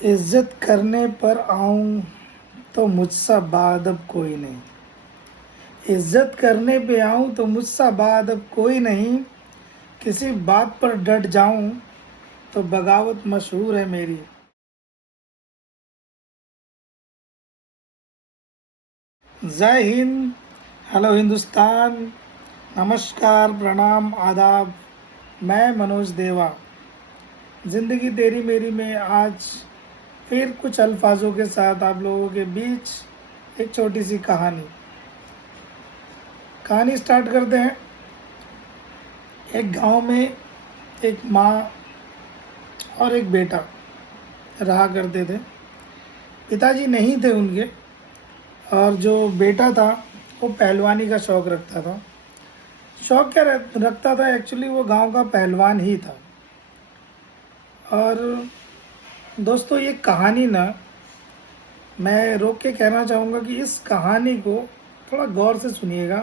इज्जत करने पर आऊं तो मुझसा बाअदब कोई नहीं। इज्जत करने पे आऊं तो मुझसा बाअदब कोई नहीं। किसी बात पर डट जाऊं तो बगावत मशहूर है मेरी। जय हिंद। हेलो हिंदुस्तान। नमस्कार, प्रणाम, आदाब। मैं मनोज देवा। ज़िंदगी तेरी मेरी में आज फिर कुछ अल्फाजों के साथ आप लोगों के बीच एक छोटी सी कहानी कहानी स्टार्ट करते हैं। एक गांव में एक माँ और एक बेटा रहा करते थे। पिताजी नहीं थे उनके, और जो बेटा था वो पहलवानी का शौक़ रखता था। शौक़ क्या रखता था, एक्चुअली वो गांव का पहलवान ही था। और दोस्तों, ये कहानी ना, मैं रोक के कहना चाहूँगा कि इस कहानी को थोड़ा गौर से सुनिएगा,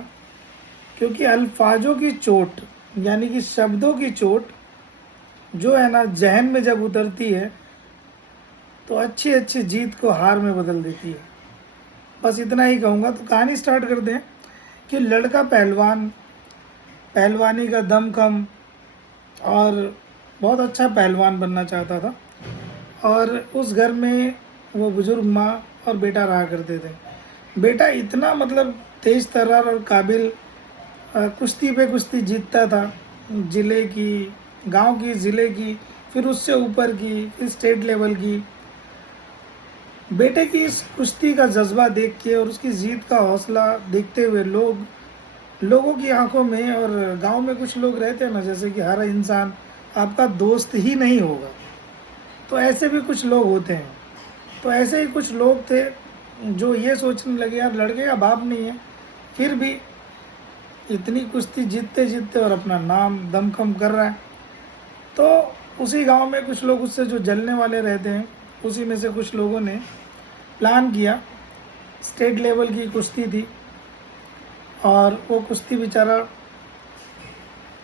क्योंकि अल्फाजों की चोट यानी कि शब्दों की चोट जो है ना, जहन में जब उतरती है तो अच्छी अच्छी जीत को हार में बदल देती है। बस इतना ही कहूँगा। तो कहानी स्टार्ट करते हैं कि लड़का पहलवान, पहलवानी का दमखम और बहुत अच्छा पहलवान बनना चाहता था। और उस घर में वो बुज़ुर्ग माँ और बेटा रहा करते थे। बेटा इतना मतलब तेज़ तर्रार और काबिल, कुश्ती पे कुश्ती जीतता था, ज़िले की, गांव की, ज़िले की, फिर उससे ऊपर की, फिर स्टेट लेवल की। बेटे की इस कुश्ती का जज्बा देख के और उसकी जीत का हौसला देखते हुए लोगों की आंखों में, और गांव में कुछ लोग रहते हैं ना, जैसे कि हर इंसान आपका दोस्त ही नहीं होगा, तो ऐसे भी कुछ लोग होते हैं। तो ऐसे ही कुछ लोग थे जो ये सोचने लगे, यार लड़के का बाप नहीं है, फिर भी इतनी कुश्ती जीतते जीतते और अपना नाम दमखम कर रहा है। तो उसी गांव में कुछ लोग उससे जो जलने वाले रहते हैं, उसी में से कुछ लोगों ने प्लान किया। स्टेट लेवल की कुश्ती थी और वो कुश्ती बेचारा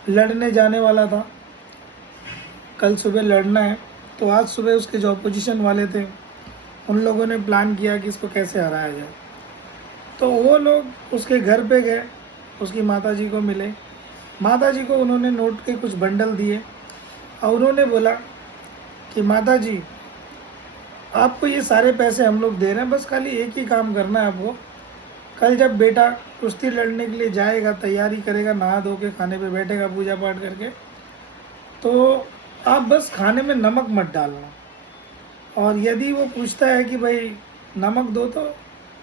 लड़ने जाने वाला था। कल सुबह लड़ना है, तो आज सुबह उसके जो अपोजिशन वाले थे उन लोगों ने प्लान किया कि इसको कैसे हराया जाए। तो वो लोग उसके घर पे गए, उसकी माताजी को मिले। माताजी को उन्होंने नोट के कुछ बंडल दिए और उन्होंने बोला कि माताजी, आपको ये सारे पैसे हम लोग दे रहे हैं, बस खाली एक ही काम करना है आपको। कल जब बेटा कुश्ती लड़ने के लिए जाएगा, तैयारी करेगा, नहा धो के खाने पे बैठेगा पूजा पाठ करके, तो आप बस खाने में नमक मत डालना। और यदि वो पूछता है कि भाई नमक दो, तो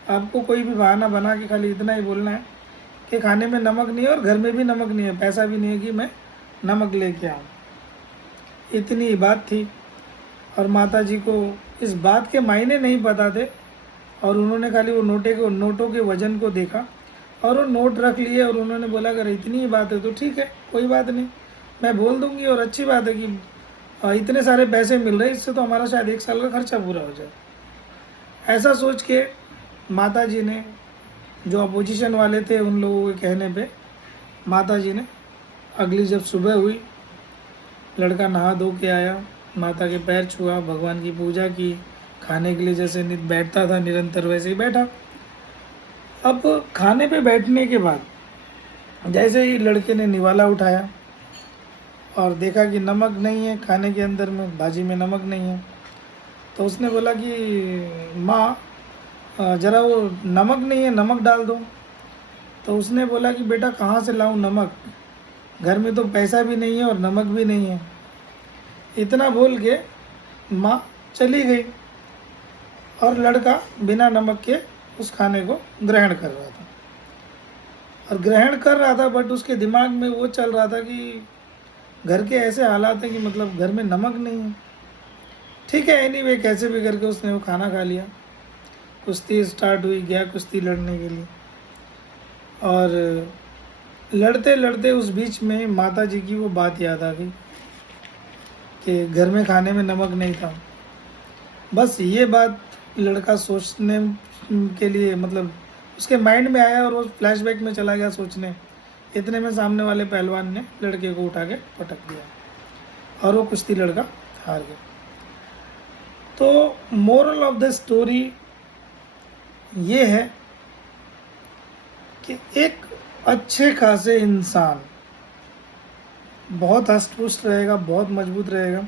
आपको कोई भी बहाना बना के खाली इतना ही बोलना है कि खाने में नमक नहीं है और घर में भी नमक नहीं है, पैसा भी नहीं है कि मैं नमक लेके आऊँ। इतनी ही बात थी। और माताजी को इस बात के मायने नहीं पता थे, और उन्होंने खाली वो नोटों के वज़न को देखा और वो नोट रख लिए। और उन्होंने बोला, अगर इतनी ही बात है तो ठीक है, कोई बात नहीं, मैं बोल दूंगी। और अच्छी बात है कि इतने सारे पैसे मिल रहे हैं, इससे तो हमारा शायद एक साल का खर्चा पूरा हो जाए। ऐसा सोच के माताजी ने, जो अपोजिशन वाले थे उन लोगों के कहने पे, माताजी ने अगली जब सुबह हुई, लड़का नहा धो के आया, माता के पैर छुआ, भगवान की पूजा की, खाने के लिए जैसे बैठता था निरंतर वैसे ही बैठा। अब खाने पे बैठने के बाद जैसे ही लड़के ने निवाला उठाया और देखा कि नमक नहीं है खाने के अंदर में, भाजी में नमक नहीं है, तो उसने बोला कि माँ, ज़रा वो नमक नहीं है, नमक डाल दो। तो उसने बोला कि बेटा कहाँ से लाऊं नमक, घर में तो पैसा भी नहीं है और नमक भी नहीं है। इतना बोल के माँ चली गई और लड़का बिना नमक के उस खाने को ग्रहण कर रहा था। और ग्रहण कर रहा था, बट उसके दिमाग में वो चल रहा था कि घर के ऐसे हालात हैं कि मतलब घर में नमक नहीं है। ठीक है, एनीवे कैसे भी करके उसने वो खाना खा लिया। कुश्ती स्टार्ट हुई, गया कुश्ती लड़ने के लिए। और लड़ते लड़ते उस बीच में माता जी की वो बात याद आ गई कि घर में खाने में नमक नहीं था। बस ये बात लड़का सोचने के लिए, मतलब उसके माइंड में आया और वो फ्लैशबैक में चला गया सोचने। इतने में सामने वाले पहलवान ने लड़के को उठा के पटक दिया और वो कुश्ती लड़का हार गया। तो मोरल ऑफ द स्टोरी ये है कि एक अच्छे खासे इंसान बहुत हष्ट-पुष्ट रहेगा, बहुत मजबूत रहेगा।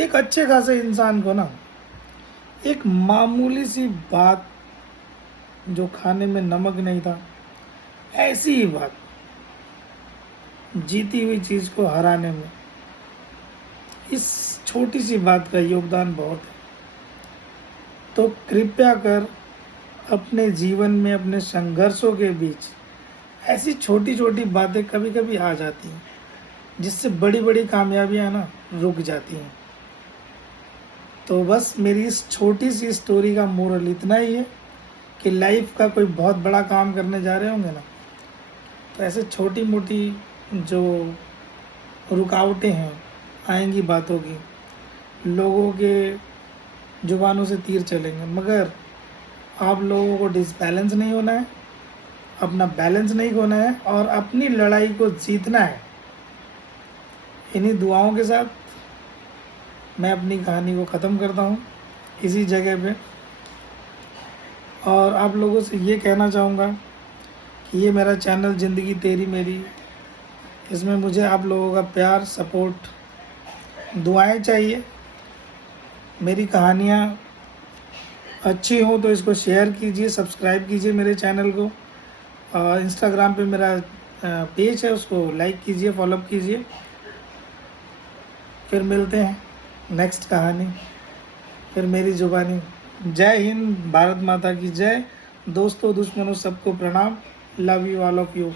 एक अच्छे खासे इंसान को ना एक मामूली सी बात, जो खाने में नमक नहीं था, ऐसी ही बात जीती हुई चीज़ को हराने में, इस छोटी सी बात का योगदान बहुत है। तो कृपया कर अपने जीवन में, अपने संघर्षों के बीच ऐसी छोटी छोटी बातें कभी कभी आ जाती हैं, जिससे बड़ी बड़ी कामयाबियाँ ना रुक जाती हैं। तो बस मेरी इस छोटी सी स्टोरी का मोरल इतना ही है कि लाइफ का कोई बहुत बड़ा काम करने जा रहे होंगे ना, तो ऐसे छोटी मोटी जो रुकावटें हैं आएंगी बातों की, लोगों के जुबानों से तीर चलेंगे, मगर आप लोगों को डिसबैलेंस नहीं होना है, अपना बैलेंस नहीं खोना है और अपनी लड़ाई को जीतना है। इन्हीं दुआओं के साथ मैं अपनी कहानी को ख़त्म करता हूँ इसी जगह पे, और आप लोगों से ये कहना चाहूँगा कि ये मेरा चैनल ज़िंदगी तेरी मेरी, इसमें मुझे आप लोगों का प्यार, सपोर्ट, दुआएं चाहिए। मेरी कहानियाँ अच्छी हो तो इसको शेयर कीजिए, सब्सक्राइब कीजिए मेरे चैनल को, और इंस्टाग्राम पे मेरा पेज है, उसको लाइक कीजिए, फॉलो कीजिए। फिर मिलते हैं नेक्स्ट कहानी, फिर मेरी जुबानी। जय हिंद, भारत माता की जय। दोस्तों, दुश्मनों, सबको प्रणाम। Love you, all of you.